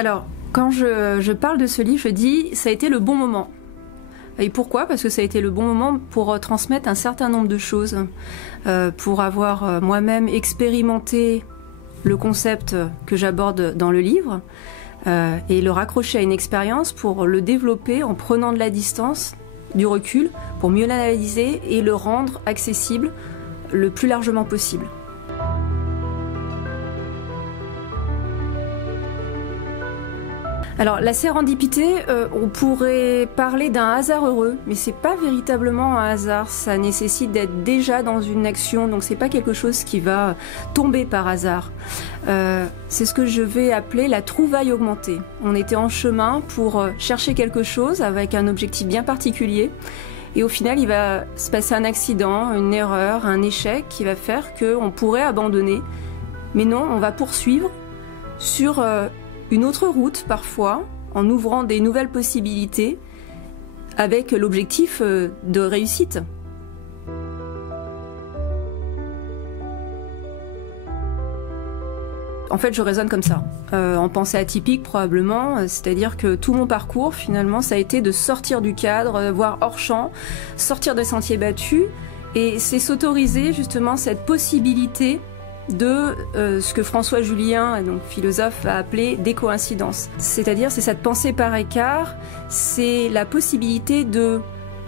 Alors, quand je parle de ce livre, je dis ça a été le bon moment. Et pourquoi? Parce que ça a été le bon moment pour transmettre un certain nombre de choses, pour avoir moi-même expérimenté le concept que j'aborde dans le livre, et le raccrocher à une expérience pour le développer en prenant de la distance, du recul, pour mieux l'analyser et le rendre accessible le plus largement possible. Alors la sérendipité, on pourrait parler d'un hasard heureux, mais c'est pas véritablement un hasard, ça nécessite d'être déjà dans une action, donc c'est pas quelque chose qui va tomber par hasard. C'est ce que je vais appeler la trouvaille augmentée. On était en chemin pour chercher quelque chose avec un objectif bien particulier, et au final il va se passer un accident, une erreur, un échec qui va faire qu'on pourrait abandonner, mais non, on va poursuivre sur une autre route parfois, en ouvrant des nouvelles possibilités, avec l'objectif de réussite. En fait, je raisonne comme ça, en pensée atypique probablement, c'est-à-dire que tout mon parcours, finalement, ça a été de sortir du cadre, voire hors champ, sortir des sentiers battus, et c'est s'autoriser justement cette possibilité de ce que François Julien, donc philosophe, a appelé des coïncidences. C'est-à-dire, c'est cette pensée par écart, c'est la possibilité de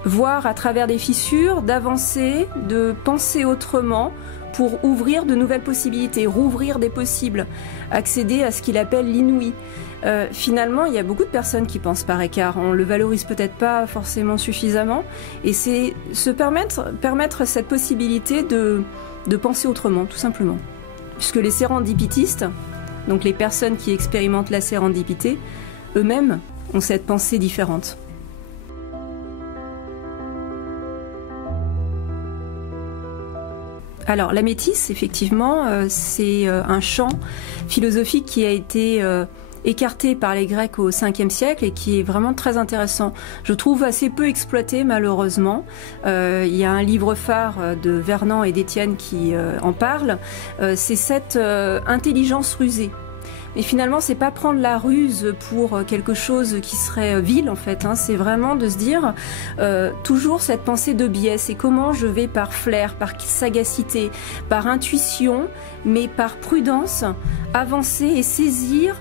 voir à travers des fissures, d'avancer, de penser autrement pour ouvrir de nouvelles possibilités, rouvrir des possibles, accéder à ce qu'il appelle l'inouï. Finalement, il y a beaucoup de personnes qui pensent par écart, on le valorise peut-être pas forcément suffisamment, et c'est se permettre cette possibilité de penser autrement, tout simplement. Puisque les sérendipitistes, donc les personnes qui expérimentent la sérendipité, eux-mêmes ont cette pensée différente. Alors, la métisse, effectivement, c'est un champ philosophique qui a été écarté par les Grecs au 5e siècle et qui est vraiment très intéressant. Je trouve assez peu exploité malheureusement. Il y a un livre phare de Vernant et d'Étienne qui en parle. C'est cette intelligence rusée. Mais finalement, c'est pas prendre la ruse pour quelque chose qui serait vil en fait. C'est vraiment de se dire toujours cette pensée de biais. C'est comment je vais par flair, par sagacité, par intuition, mais par prudence, avancer et saisir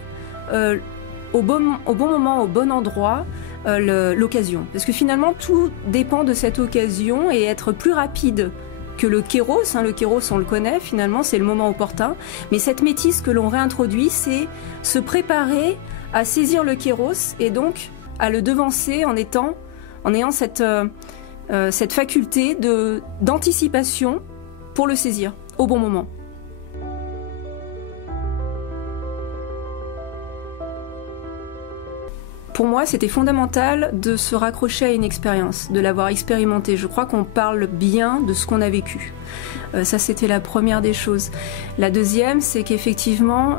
au bon moment, au bon endroit, l'occasion. Parce que finalement, tout dépend de cette occasion et être plus rapide que le kéros. Le kéros, on le connaît, finalement, c'est le moment opportun. Mais cette métisse que l'on réintroduit, c'est se préparer à saisir le kéros et donc à le devancer en ayant cette faculté d'anticipation pour le saisir au bon moment. Pour moi, c'était fondamental de se raccrocher à une expérience, de l'avoir expérimentée. Je crois qu'on parle bien de ce qu'on a vécu. Ça, c'était la première des choses. La deuxième, c'est qu'effectivement,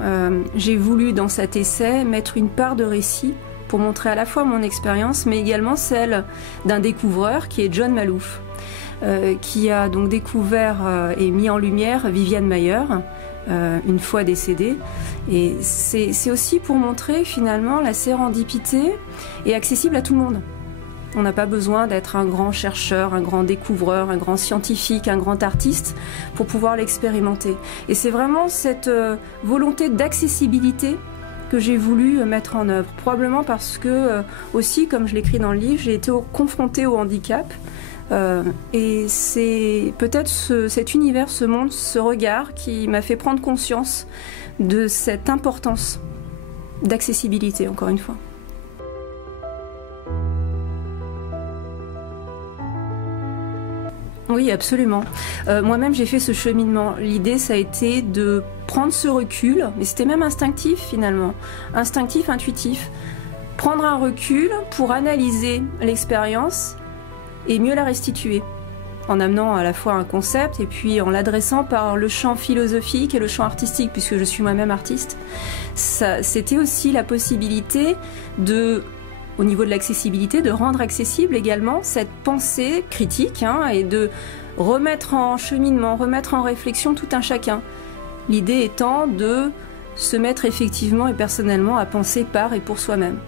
j'ai voulu, dans cet essai, mettre une part de récit pour montrer à la fois mon expérience, mais également celle d'un découvreur qui est John Maloof, qui a donc découvert et mis en lumière Viviane Maier, une fois décédée. Et c'est aussi pour montrer finalement la sérendipité est accessible à tout le monde. On n'a pas besoin d'être un grand chercheur, un grand découvreur, un grand scientifique, un grand artiste pour pouvoir l'expérimenter. Et c'est vraiment cette volonté d'accessibilité que j'ai voulu mettre en œuvre. Probablement parce que aussi, comme je l'écris dans le livre, j'ai été confrontée au handicap. Et c'est peut-être cet univers, ce monde, ce regard qui m'a fait prendre conscience de cette importance d'accessibilité, encore une fois. Oui, absolument. Moi-même, j'ai fait ce cheminement. L'idée, ça a été de prendre ce recul, mais c'était même instinctif finalement, instinctif, intuitif. Prendre un recul pour analyser l'expérience et mieux la restituer, en amenant à la fois un concept et puis en l'adressant par le champ philosophique et le champ artistique, puisque je suis moi-même artiste. C'était aussi la possibilité au niveau de l'accessibilité, de rendre accessible également cette pensée critique et de remettre en cheminement, remettre en réflexion tout un chacun. L'idée étant de se mettre effectivement et personnellement à penser par et pour soi-même.